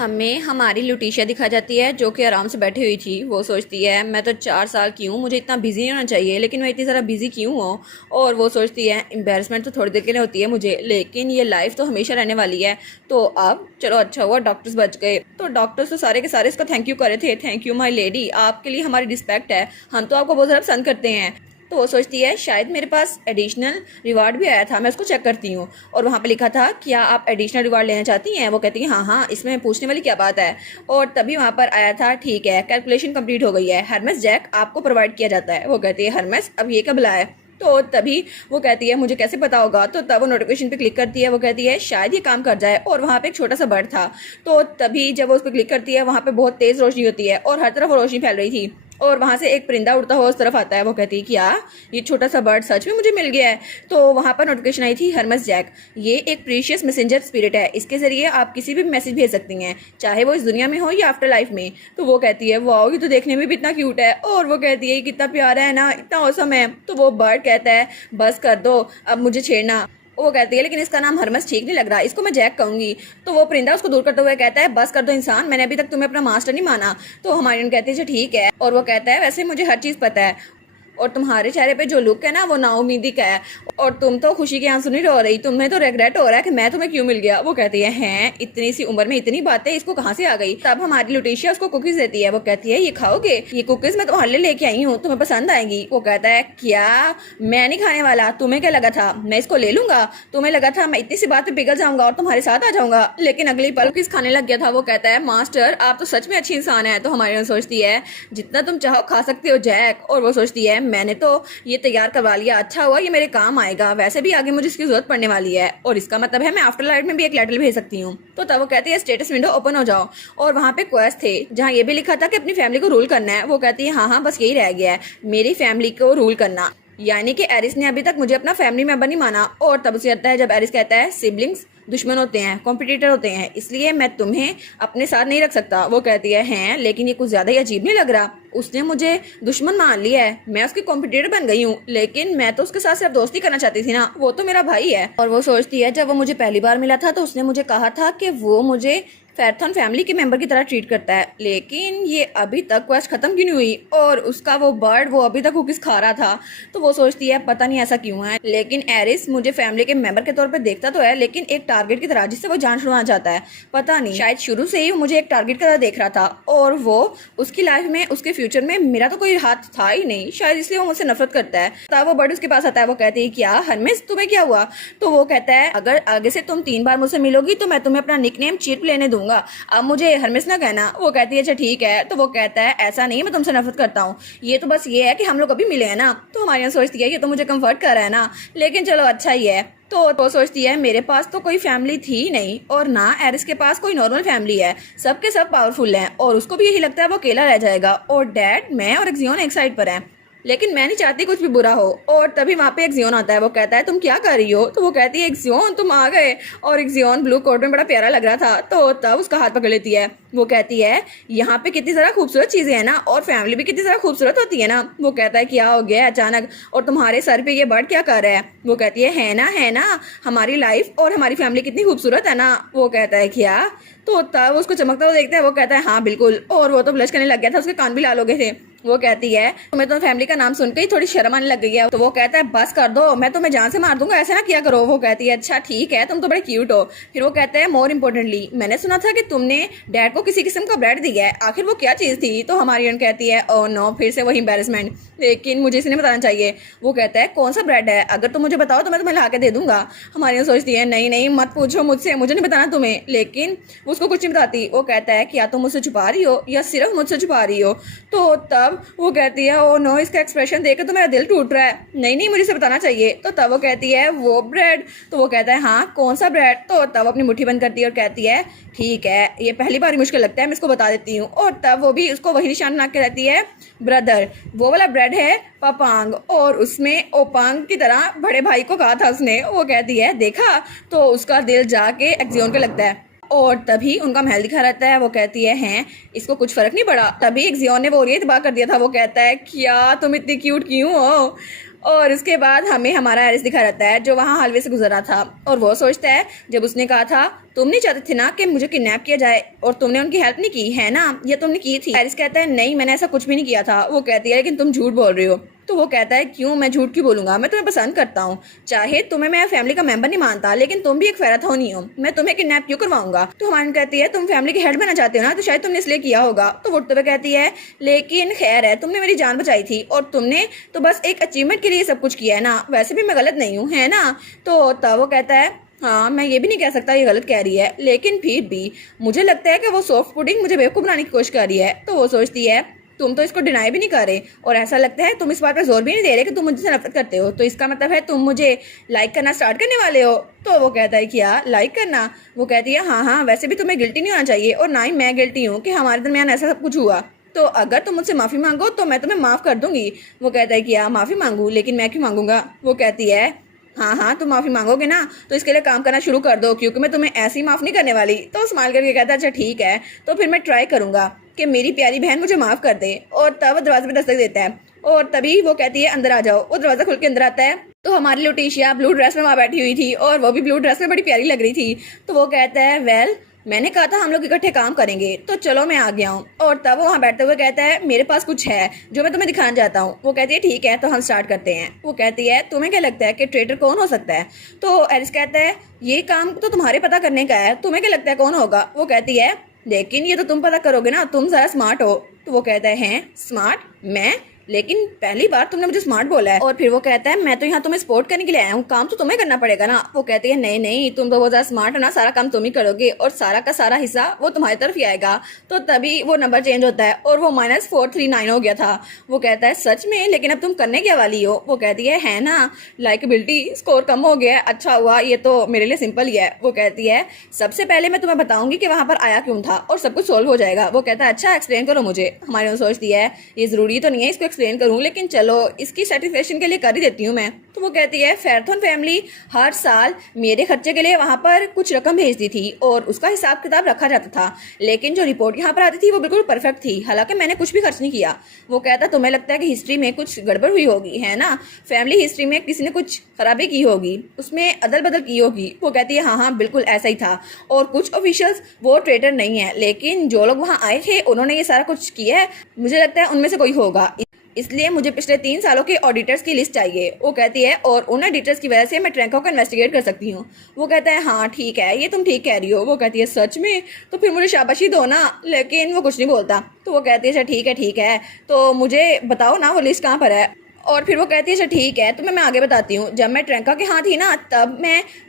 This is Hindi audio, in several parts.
हमें हमारी लुटीशिया दिखा जाती है जो कि आराम से बैठी हुई थी। वो सोचती है मैं तो 4 साल की हूँ, मुझे इतना बिजी नहीं होना चाहिए, लेकिन मैं इतनी ज़रा बिजी क्यों हूँ। और वो सोचती है एम्बेरसमेंट तो थोड़ी देर के लिए होती है मुझे, लेकिन ये लाइफ तो हमेशा रहने वाली है। तो अब चलो अच्छा हुआ डॉक्टर्स बच गए। तो डॉक्टर्स तो सारे के सारे इसका थैंक यू करे थे। थैंक यू माई लेडी, आपके लिए हमारी रिस्पेक्ट है, हम तो आपको बहुत ज़्यादा पसंद करते हैं। तो वो सोचती है शायद मेरे पास एडिशनल रिवार्ड भी आया था, मैं उसको चेक करती हूँ। और वहाँ पे लिखा था क्या आप एडिशनल रिवार्ड लेना चाहती हैं। वो कहती है हाँ हाँ, इसमें पूछने वाली क्या बात है। और तभी वहाँ पर आया था ठीक है कैलकुलेशन कंप्लीट हो गई है, हर्मेस जैक आपको प्रोवाइड किया जाता है। वो कहती है हर्मेस अब ये कब लाया है। तो तभी वो कहती है मुझे कैसे पता होगा। तो तब वो नोटिफिकेशन पे क्लिक करती है। वो कहती है शायद ये काम कर जाए। और वहाँ पे एक छोटा सा बर्ड था। तो तभी जब वो उस पर क्लिक करती है वहाँ पे बहुत तेज रोशनी होती है और हर तरफ रोशनी फैल रही थी। और वहाँ से एक परिंदा उड़ता हुआ उस तरफ आता है। वो कहती है क्या ये छोटा सा बर्ड सच में मुझे मिल गया है। तो वहाँ पर नोटिफिकेशन आई थी हर्मस जैक, ये एक प्रीशियस मैसेंजर स्पिरिट है, इसके जरिए आप किसी भी मैसेज भेज सकती हैं, चाहे वो इस दुनिया में हो या आफ्टर लाइफ में। तो वो कहती है वाओ ये तो देखने में भी इतना क्यूट है। और वो कहती है ये कितना प्यारा है ना, इतना औसम है। तो वो बर्ड कहता है बस कर दो अब मुझे छेड़ना। वो कहती है लेकिन इसका नाम हरमस ठीक नहीं लग रहा, इसको मैं जैक कहूंगी। तो वो परिंदा उसको दूर करते हुए कहता है बस कर दो इंसान, मैंने अभी तक तुम्हें अपना मास्टर नहीं माना। तो हमारी कहती है अच्छा ठीक है। और वो कहता है वैसे मुझे हर चीज़ पता है और तुम्हारे चेहरे पे जो लुक है ना वो नाउमीदी का है, और तुम तो खुशी के आंसू नहीं रो रही, तुम्हें तो रिग्रेट हो रहा है कि मैं तुम्हें क्यों मिल गया। वो कहती है हैं इतनी सी उम्र में इतनी बातें इसको कहाँ से आ गई। तब हमारी लुटेशिया उसको कुकीज देती है। वो कहती है ये खाओगे, ये कुकीज मैं तुम्हारे लिए लेके आई हूँ, तुम्हें पसंद आएंगी। वो कहता है क्या मैं नहीं खाने वाला, तुम्हें क्या लगा था मैं इसको ले लूंगा, तुम्हें लगा था मैं इतनी सी बात पे पिघल जाऊंगा और तुम्हारे साथ आ जाऊंगा। लेकिन अगली पल कुकीज खाने लग गया था। वो कहता है मास्टर आप तो सच में अच्छी इंसान है। तो हमारी सोचती है जितना तुम चाहो खा सकते हो जैक। और वो सोचती है मैंने तो ये तैयार करवा लिया, अच्छा हुआ ये मेरे काम आएगा, वैसे भी आगे मुझे इसकी जरूरत पड़ने वाली है, और इसका मतलब है मैं आफ्टर लाइफ में भी एक लेटर भेज सकती हूँ। तो तब वो कहती है स्टेटस विंडो ओपन हो जाओ। और वहाँ पे क्वेस्ट थे जहाँ ये भी लिखा था कि अपनी फैमिली को रूल करना है। वो कहती है हाँ हाँ बस यही रह गया है, मेरी फैमिली को रूल करना। यानी कि एरिस ने अभी तक मुझे अपना फैमिली मेंबर नहीं माना। और तब उसे आता है जब एरिस कहता है सिबलिंग्स दुश्मन होते हैं, कॉम्पिटिटर होते हैं, इसलिए मैं तुम्हें अपने साथ नहीं रख सकता। वो कहती है हैं लेकिन ये कुछ ज्यादा ही अजीब नहीं लग रहा, उसने मुझे दुश्मन मान लिया है, मैं उसकी कॉम्पिटिटर बन गई हूँ, लेकिन मैं तो उसके साथ सिर्फ दोस्ती करना चाहती थी ना, वो तो मेरा भाई है। और वो सोचती है जब वो मुझे पहली बार मिला था तो उसने मुझे कहा था कि वो मुझे फैरथन फैमिली के मेंबर की तरह ट्रीट करता है, लेकिन ये अभी तक क्वेस्ट खत्म क्यों नहीं हुई और उसका वो बर्ड वो अभी तक कुकीज खा रहा था। तो वो सोचती है पता नहीं ऐसा क्यों है, लेकिन एरिस मुझे फैमिली के मेंबर के तौर पे देखता तो है लेकिन एक टारगेट की तरह जिससे वो जान छुड़वाना चाहता है। पता नहीं शायद शुरू से ही मुझे एक टारगेट की तरह देख रहा था, और वो उसकी लाइफ में उसके फ्यूचर में मेरा तो कोई हाथ था ही नहीं, शायद इसलिए वो मुझसे नफरत करता है। तब वो बर्ड उसके पास आता है। वो कहती है क्या हरमेस तुम्हें क्या हुआ। तो वो कहता है अगर आगे से तुम 3 बार मुझसे मिलोगी तो मैं तुम्हें अपना निकनेम चिर्प लेने दूंगा, अब मुझे हरमेस ना कहना। वो कहती है अच्छा ठीक है। तो वो कहता है ऐसा नहीं मैं तुमसे नफरत करता हूँ, ये तो बस ये है कि हम लोग अभी मिले हैं ना। तो हमारी यहाँ सोचती है ये तो मुझे कंफर्ट कर रहा है ना, लेकिन चलो अच्छा ही है। तो वो सोचती है मेरे पास तो कोई फैमिली थी नहीं और ना एरिस के पास कोई नॉर्मल फैमिली है, सबके सब पावरफुल हैं और उसको भी यही लगता है वो अकेला रह जाएगा, और डैड मैं और एक्सियोन एक साइड पर हैं, लेकिन मैं नहीं चाहती कुछ भी बुरा हो। और तभी वहाँ पे एक्सियोन आता है। वो कहता है तुम क्या कर रही हो। तो वो कहती है एक्सियोन तुम आ गए। और एक्सियोन ब्लू कोट में बड़ा प्यारा लग रहा था। तो तब उसका हाथ पकड़ लेती है। वो कहती है यहाँ पे कितनी सारा खूबसूरत चीजें हैं ना, और फैमिली भी कितनी सारा खूबसूरत होती है ना। वो कहता है क्या हो गया अचानक, और तुम्हारे सर पे ये बर्ड क्या कर रहा है। वो कहती है ना हमारी लाइफ और हमारी फैमिली कितनी खूबसूरत है ना। वो कहता है क्या। तो तब उसको चमकता हुआ देखता है। वो कहता है हाँ बिल्कुल, और वो तो ब्लश करने लग गया था, उसके कान भी लाल हो गए थे। वो कहती है तुम्हें तो फैमिली का नाम सुनकर ही थोड़ी शर्म आने लग गई है। तो वो कहता है बस कर दो, मैं तुम्हें जान से मार दूंगा, ऐसे ना किया करो। वो कहती है अच्छा ठीक है तुम तो बड़े क्यूट हो। फिर वो कहता है मोर इम्पोर्टेंटली मैंने सुना था कि तुमने डैड को किसी किस्म का ब्रेड दिया है, आखिर वो क्या चीज थी। तो हमारी अन कहती है ओ नो फिर से वही एम्बेरसमेंट, लेकिन मुझे इसे नहीं बताना चाहिए। वो कहता है कौन सा ब्रेड है, अगर तुम मुझे बताओ तो मैं तुम्हें ला के दे दूंगा। हमारी सोचती है नहीं नहीं मत पूछो मुझसे, मुझे नहीं बताना तुम्हें, लेकिन उसको कुछ नहीं बताती। वो कहता है क्या तुम मुझसे छुपा रही हो या सिर्फ मुझसे छुपा रही हो। तो तब वो कहती है ओ नो इसका एक्सप्रेशन देखकर तो मेरा दिल टूट रहा है, नहीं नहीं मुझे इसे बताना चाहिए। तो तब वो कहती है वो ब्रेड। तो वो कहता है हाँ कौन सा ब्रेड। तो तब अपनी मुट्ठी बंद करती है और कहती है ठीक है ये पहली बार मुश्किल लगता है, मैं इसको बता देती हूँ। और तब वो भी उसको वही निशान बना के रहती है ब्रदर, वो वाला ब्रेड है पपांग, और उसमें ओपांग की तरह बड़े भाई को कहा था उसने। वो कहती है देखा, तो उसका दिल जाके एक्सियोन के लगता है। और तभी उनका महल दिखा रहता है। वो कहती है हैं इसको कुछ फर्क नहीं पड़ा। तभी एक्सियोन ने वो ये तबाह कर दिया था। वो कहता है क्या तुम इतनी क्यूट क्यों हो। और उसके बाद हमें हमारा एरिस दिखा रहता है जो वहाँ हाईवे से गुजरा था, और वो सोचता है जब उसने कहा था तुम नहीं चाहते थे ना कि मुझे किडनैप किया जाए और तुमने उनकी हेल्प नहीं की है ना, ये तुमने की थी। एरिस कहता है नहीं मैंने ऐसा कुछ भी नहीं किया था। वो कहती है लेकिन तुम झूठ बोल रही हो। तो वो कहता है क्यों, मैं झूठ क्यों बोलूंगा, मैं तुम्हें पसंद करता हूँ, चाहे तुम्हें मैं फैमिली का मेंबर नहीं मानता लेकिन तुम भी एक फेराथोनी हो, मैं तुम्हें किडनैप क्यों करवाऊंगा। तो हमारी कहती है तुम फैमिली के हेड बनना चाहते हो ना, तो शायद तुमने इसलिए किया होगा। तो वो उठते हुए कहती है लेकिन खैर है, तुमने मेरी जान बचाई थी और तुमने तो बस एक अचीवमेंट के लिए सब कुछ किया है ना, वैसे भी मैं गलत नहीं हूँ है ना। तो तब वो कहता है हाँ मैं ये भी नहीं कह सकता ये गलत कह रही है, लेकिन फिर भी मुझे लगता है कि वो सॉफ्ट पुडिंग मुझे बेवकूफ़ बनाने की कोशिश कर रही है। तो वो सोचती है तुम तो इसको डिनाई भी नहीं कर रहे और ऐसा लगता है तुम इस बात पर जोर भी नहीं दे रहे कि तुम मुझसे नफरत करते हो, तो इसका मतलब है तुम मुझे लाइक करना स्टार्ट करने वाले हो। तो वो कहता है क्या लाइक करना। वो कहती है हाँ हाँ वैसे भी तुम्हें गिल्टी नहीं होना चाहिए और ना ही मैं गिल्टी हूँ कि हमारे दरमियान ऐसा सब कुछ हुआ, तो अगर तुम मुझसे माफ़ी मांगो तो मैं तुम्हें माफ़ कर दूंगी। वो कहता है क्या माफ़ी मांगू, लेकिन मैं क्यों मांगूंगा। वो कहती है हाँ हाँ तुम माफ़ी मांगोगे ना तो इसके लिए काम करना शुरू कर दो, क्योंकि मैं तुम्हें ऐसे ही माफ़ नहीं करने वाली। तो स्माइल करके कहता है अच्छा ठीक है, तो फिर मैं ट्राई करूंगा कि मेरी प्यारी बहन मुझे माफ़ कर दे। और तब वो दरवाजे पे दस्तक देता है और तभी वो कहती है अंदर आ जाओ। वो दरवाज़ा खुल के अंदर आता है तो हमारी लुटीशिया ब्लू ड्रेस में वहाँ बैठी हुई थी और वो भी ब्लू ड्रेस में बड़ी प्यारी लग रही थी। तो वो कहता है वेल मैंने कहा था हम लोग इकट्ठे काम करेंगे, तो चलो मैं आ गया हूँ। और तब वो वहाँ बैठते हुए कहता है मेरे पास कुछ है जो मैं तुम्हें दिखाना चाहता हूँ। वो कहती है ठीक है तो हम स्टार्ट करते हैं। वो कहती है तुम्हें क्या लगता है कि ट्रेटर कौन हो सकता है। तो एरिस कहता है ये काम तो तुम्हारे पता करने का है, तुम्हें क्या लगता है कौन होगा। वो कहती है लेकिन ये तो तुम पता करोगे ना, तुम ज़रा स्मार्ट हो। तो वो कहता है स्मार्ट मैं, लेकिन पहली बार तुमने मुझे स्मार्ट बोला है। और फिर वो कहता है मैं तो यहाँ तुम्हें सपोर्ट करने के लिए आया हूँ, काम तो तुम्हें करना पड़ेगा ना। वो कहती है नहीं नहीं तुम तो बहुत ज़्यादा स्मार्ट हो ना, सारा काम तुम ही करोगे और सारा का सारा हिस्सा वो तुम्हारी तरफ ही आएगा। तो तभी वो नंबर चेंज होता है और वो -439 हो गया था। वो कहता है सच में, लेकिन अब तुम करने क्या वाली हो। वो कहती है ना लाइकेबिलिटी स्कोर कम हो गया है, अच्छा हुआ ये तो मेरे लिए सिंपल ही है। वो कहती है सबसे पहले मैं तुम्हें बताऊंगी कि वहाँ पर आया क्यों था और सब कुछ सोल्व हो जाएगा। वो कहता है अच्छा एक्सप्लेन करो मुझे। हमारे सोचती है ये ज़रूरी तो नहीं है इसको एक्सप्लेन करूँ, लेकिन चलो इसकी सेटिस्फेक्शन के लिए कर ही देती हूँ मैं। तो वो कहती है फेरथॉन फैमिली हर साल मेरे खर्चे के लिए वहाँ पर कुछ रकम भेजती थी और उसका हिसाब किताब रखा जाता था, लेकिन जो रिपोर्ट यहाँ पर आती थी वो बिल्कुल परफेक्ट थी, हालांकि मैंने कुछ भी खर्च नहीं किया। वो कहता तुम्हें लगता है कि हिस्ट्री में कुछ गड़बड़ हुई होगी है ना, फैमिली हिस्ट्री में किसी ने कुछ खराबी की होगी, उसमें अदल बदल की होगी। वो कहती है हाँ हाँ बिल्कुल ऐसा ही था और कुछ ऑफिशियल्स वो ट्रेडर नहीं है, लेकिन जो लोग वहाँ आए थे उन्होंने ये सारा कुछ किया है, मुझे लगता है उनमें से कोई होगा, इसलिए मुझे पिछले 3 सालों के ऑडिटर्स की लिस्ट चाहिए। वो कहती है और उन ऑडिटर्स की वजह से मैं ट्रैंको को इन्वेस्टिगेट कर सकती हूँ। वो कहता है हाँ ठीक है ये तुम ठीक कह रही हो। वो कहती है सच में, तो फिर मुझे शाबाशी दो ना, लेकिन वो कुछ नहीं बोलता। तो वो कहती है अच्छा ठीक है तो मुझे बताओ ना वो लिस्ट कहाँ पर है। और फिर वो कहती है अच्छा ठीक है तुम्हें मैं आगे बताती हूँ। जब मैं ट्रैंका के हाथ थी ना तब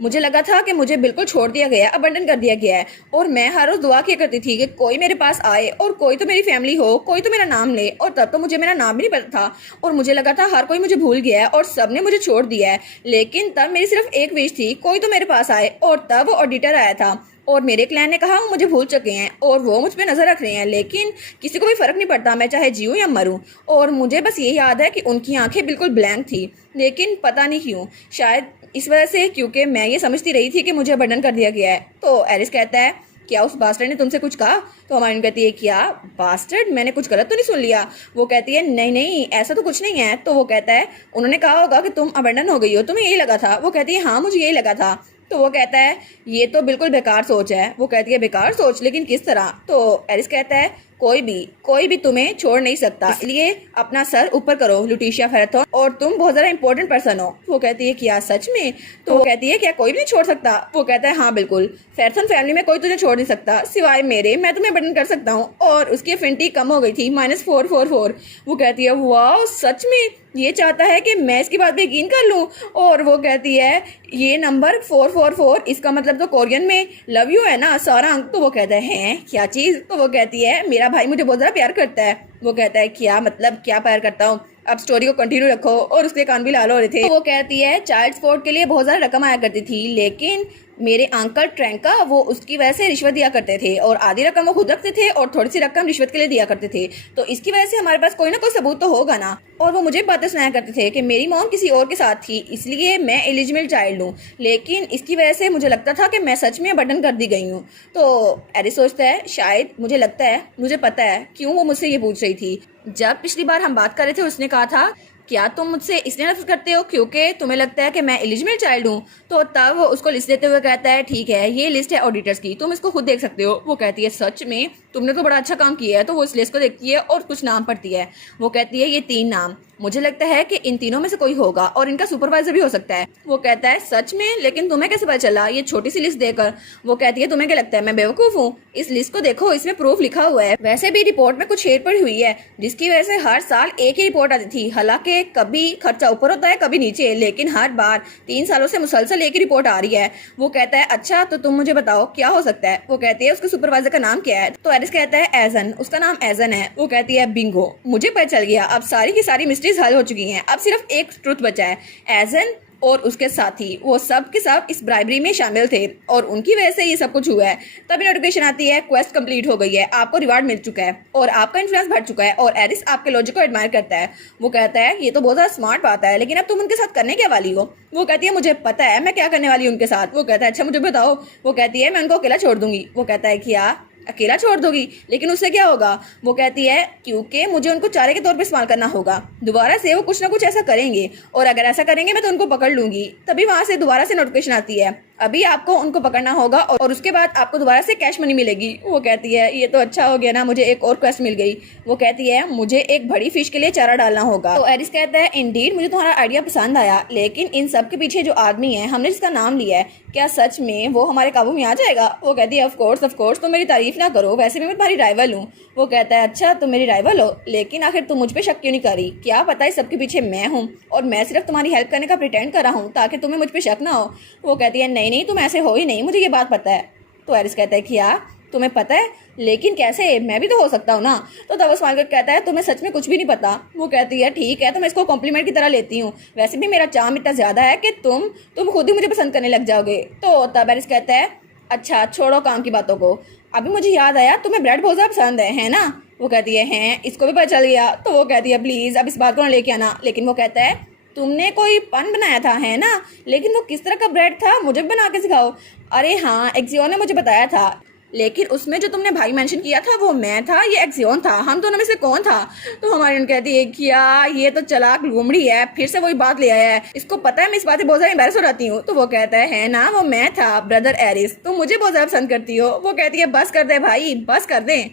मुझे लगा था कि मुझे बिल्कुल छोड़ दिया गया, अबंडन कर दिया गया है, और मैं हर रोज दुआ किया करती थी कि कोई मेरे पास आए और कोई तो मेरी फैमिली हो, कोई तो मेरा नाम ले। और तब तो मुझे मेरा नाम भी नहीं पता था और मुझे लगा था हर कोई मुझे भूल गया है और सब ने मुझे छोड़ दिया है, लेकिन तब मेरी सिर्फ एक विश थी कोई तो मेरे पास आए। और तब वो ऑडिटर आया था और मेरे क्लैन ने कहा वो मुझे भूल चुके हैं और वो मुझ पर नजर रख रहे हैं, लेकिन किसी को भी फर्क नहीं पड़ता मैं चाहे जीऊँ या मरूं। और मुझे बस ये याद है कि उनकी आंखें बिल्कुल ब्लैंक थी, लेकिन पता नहीं क्यों, शायद इस वजह से क्योंकि मैं ये समझती रही थी कि मुझे अबंडन कर दिया गया है। तो एरिस कहता है क्या उस बास्टर्ड ने तुमसे कुछ कहा। तो हमारी कहती है क्या बास्टर्ड, मैंने कुछ गलत तो नहीं सुन लिया। वो कहती है नहीं नहीं ऐसा तो कुछ नहीं है। तो वो कहता है उन्होंने कहा होगा कि तुम अबंडन हो गई हो, तुम्हें यही लगा था। वो कहती है हाँ मुझे यही लगा था। तो वो कहता है ये तो बिल्कुल बेकार सोच है। वो कहती है बेकार सोच, लेकिन किस तरह। तो एरिस कहता है कोई भी तुम्हें छोड़ नहीं सकता, इसलिए अपना सर ऊपर करो लुटीशिया फेरथॉन, और तुम बहुत ज्यादा इंपॉर्टेंट पर्सन हो। वो कहती है क्या सच में। तो वो कहती है क्या कोई भी नहीं छोड़ सकता। वो कहता है हाँ बिल्कुल, फेरथॉन फैमिली में कोई तुझे छोड़ नहीं सकता सिवाय मेरे, मैं तुम्हें बटन कर सकता हूँ। और उसकी एफिनिटी कम हो गई थी -444। वो कहती है वाह सच में, ये चाहता है कि मैं इसकी बात पे यकीन कर लूं। और वो कहती है ये नंबर 444 इसका मतलब तो कोरियन में लव यू है ना, सारंग। तो वो कहता है क्या चीज। तो वो कहती है मेरा भाई मुझे बहुत ज्यादा प्यार करता है। वो कहता है क्या मतलब क्या प्यार करता हूँ, अब स्टोरी को कंटिन्यू रखो। और उसके कान भी लाल हो रहे थे। तो वो कहती है चाइल्ड सपोर्ट के लिए बहुत ज्यादा रकम आया करती थी, लेकिन मेरे अंकल ट्रैंका वो उसकी वजह से रिश्वत दिया करते थे और आधी रकम वो खुद रखते थे और थोड़ी सी रकम रिश्वत के लिए दिया करते थे, तो इसकी वजह से हमारे पास कोई ना कोई सबूत तो होगा ना। और वो मुझे बातें सुनाया करते थे कि मेरी मॉम किसी और के साथ थी इसलिए मैं एलिजिबल चाइल्ड हूँ, लेकिन इसकी वजह से मुझे लगता था कि मैं सच में बटन कर दी गई हूँ। तो एरिस सोचता है शायद मुझे लगता है मुझे पता है क्यों वो मुझसे ये पूछ रही थी। जब पिछली बार हम बात कर रहे थे उसने कहा था क्या तुम मुझसे इसलिए नफरत करते हो क्योंकि तुम्हें लगता है कि मैं एलिजिबल चाइल्ड हूँ? तो तब वो उसको लिस्ट देते हुए कहता है ठीक है, ये लिस्ट है ऑडिटर्स की, तुम इसको खुद देख सकते हो। वो कहती है सच में तुमने तो बड़ा अच्छा काम किया है। तो वो इस लिस्ट को देखती है और कुछ नाम पढ़ती है। वो कहती है ये 3 नाम, मुझे लगता है कि इन तीनों में से कोई होगा और इनका सुपरवाइजर भी हो सकता है। वो कहता है सच में, लेकिन तुम्हें कैसे पता चला ये छोटी सी लिस्ट देकर? वो कहती है तुम्हें क्या लगता है मैं बेवकूफ हूँ? इस लिस्ट को देखो, इसमें प्रूफ लिखा हुआ है। वैसे भी रिपोर्ट में कुछ हेरफेर हुई है जिसकी वजह से हर साल एक ही रिपोर्ट आती थी। हालांकि कभी खर्चा ऊपर होता है कभी नीचे, लेकिन हर बार 3 सालों से मुसलसल एक ही रिपोर्ट आ रही है। वो कहता है अच्छा तो तुम मुझे बताओ क्या हो सकता है? वो कहती है उसके सुपरवाइजर का नाम क्या है? तो एरिस कहता है एजन, उसका नाम एजन है। वो कहती है बिंगो, मुझे पता चल गया, अब सारी की सारी मिस्ट्रीज हल हो चुकी हैं। अब सिर्फ एक ट्रुथ बचा है, एजन और उसके साथी वो सब के सब इस ब्राइबरी में शामिल थे और उनकी वजह से ये सब कुछ हुआ है। तभी नोटिफिकेशन आती है क्वेस्ट कंप्लीट हो गई है, आपको रिवार्ड मिल चुका है और आपका इन्फ्लुएंस बढ़ चुका है। और एरिस आपके लॉजिक को एडमायर करता है। वो कहता है ये तो बहुत ज़्यादा स्मार्ट बात है, लेकिन अब तुम उनके साथ करने क्या वाली हो? वो कहती है मुझे पता है मैं क्या करने वाली हूँ उनके साथ। वो कहता है अच्छा मुझे बताओ। वो कहती है मैं उनको अकेला छोड़ दूंगी। वो कहता है क्या अकेला छोड़ दोगी? लेकिन उससे क्या होगा? वो कहती है क्योंकि मुझे उनको चारे के तौर पे इस्तेमाल करना होगा। दोबारा से वो कुछ ना कुछ ऐसा करेंगे और अगर ऐसा करेंगे मैं तो उनको पकड़ लूंगी। तभी वहां से दोबारा से नोटिफिकेशन आती है अभी आपको उनको पकड़ना होगा और उसके बाद आपको दोबारा से कैश मनी मिलेगी। वो कहती है ये तो अच्छा हो गया ना, मुझे एक और क्वेस्ट मिल गई। वो कहती है मुझे एक बड़ी फिश के लिए चारा डालना होगा। तो एरिस कहता है इंडीड मुझे तुम्हारा आइडिया पसंद आया, लेकिन इन सब के पीछे जो आदमी है हमने जिसका नाम लिया है, क्या सच में वो हमारे काबू में आ जाएगा? वो कहती है ऑफ कोर्स तुम मेरी तारीफ ना करो, वैसे भी मैं तुम्हारी राइवल हूँ। वो कहता है अच्छा तुम मेरी राइवल हो, लेकिन आखिर तुम मुझ पे शक क्यों नहीं करी? क्या पता है सबके पीछे मैं हूँ और मैं सिर्फ तुम्हारी हेल्प करने का प्रिटेंड कर रहा हूँ ताकि तुम्हें मुझ पे शक ना हो। वो कहती है नहीं तुम ऐसे हो ही नहीं, मुझे ये बात पता है। तो एरिस कहता है क्या तुम्हें पता है? लेकिन कैसे, मैं भी तो हो सकता हूँ ना। तो तवस मार्गरेट कहता है तुम्हें सच में कुछ भी नहीं पता। वो कहती है ठीक है तो मैं इसको कॉम्प्लीमेंट की तरह लेती हूँ, वैसे भी मेरा चार्म इतना ज्यादा है कि तुम खुद ही मुझे पसंद करने लग जाओगे। तो तब एरिस कहता है अच्छा छोड़ो काम की बातों को, अभी मुझे याद आया तुम्हें ब्रेड बहुत ज्यादा पसंद है ना? वो कहती है हैं, इसको भी पता चल गया। तो वो कहती है प्लीज अब इस बात को ना लेके आना। लेकिन वो कहता है तुमने कोई पन बनाया था है ना, लेकिन वो किस तरह का ब्रेड था मुझे बना के सिखाओ। अरे हाँ एक्सियोन ने मुझे बताया था, लेकिन उसमें जो तुमने भाई मेंशन किया था वो मैं था ये एक्सियोन था, हम दोनों में से कौन था? तो हमारी उन कहती है क्या ये तो चालाक लूमड़ी है, फिर से वही बात ले आया है, इसको पता है मैं इस बात से बहुत ज्यादा एम्बैरस हो जाती हूँ। तो वो कहता है ना वो मैं था ब्रदर एरिस, तुम मुझे बहुत ज्यादा पसंद करती हो। वो कहती है बस कर दे भाई बस कर दे।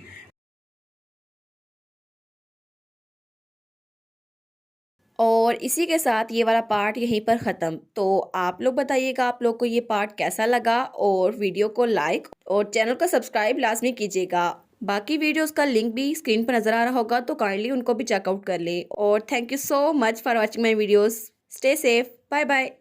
और इसी के साथ ये वाला पार्ट यहीं पर ख़त्म। तो आप लोग बताइएगा आप लोग को ये पार्ट कैसा लगा और वीडियो को लाइक और चैनल को सब्सक्राइब लाजमी कीजिएगा। बाकी वीडियोस का लिंक भी स्क्रीन पर नज़र आ रहा होगा तो काइंडली उनको भी चेकआउट कर ले। और thank you so much for watching my videos. Stay safe, bye bye.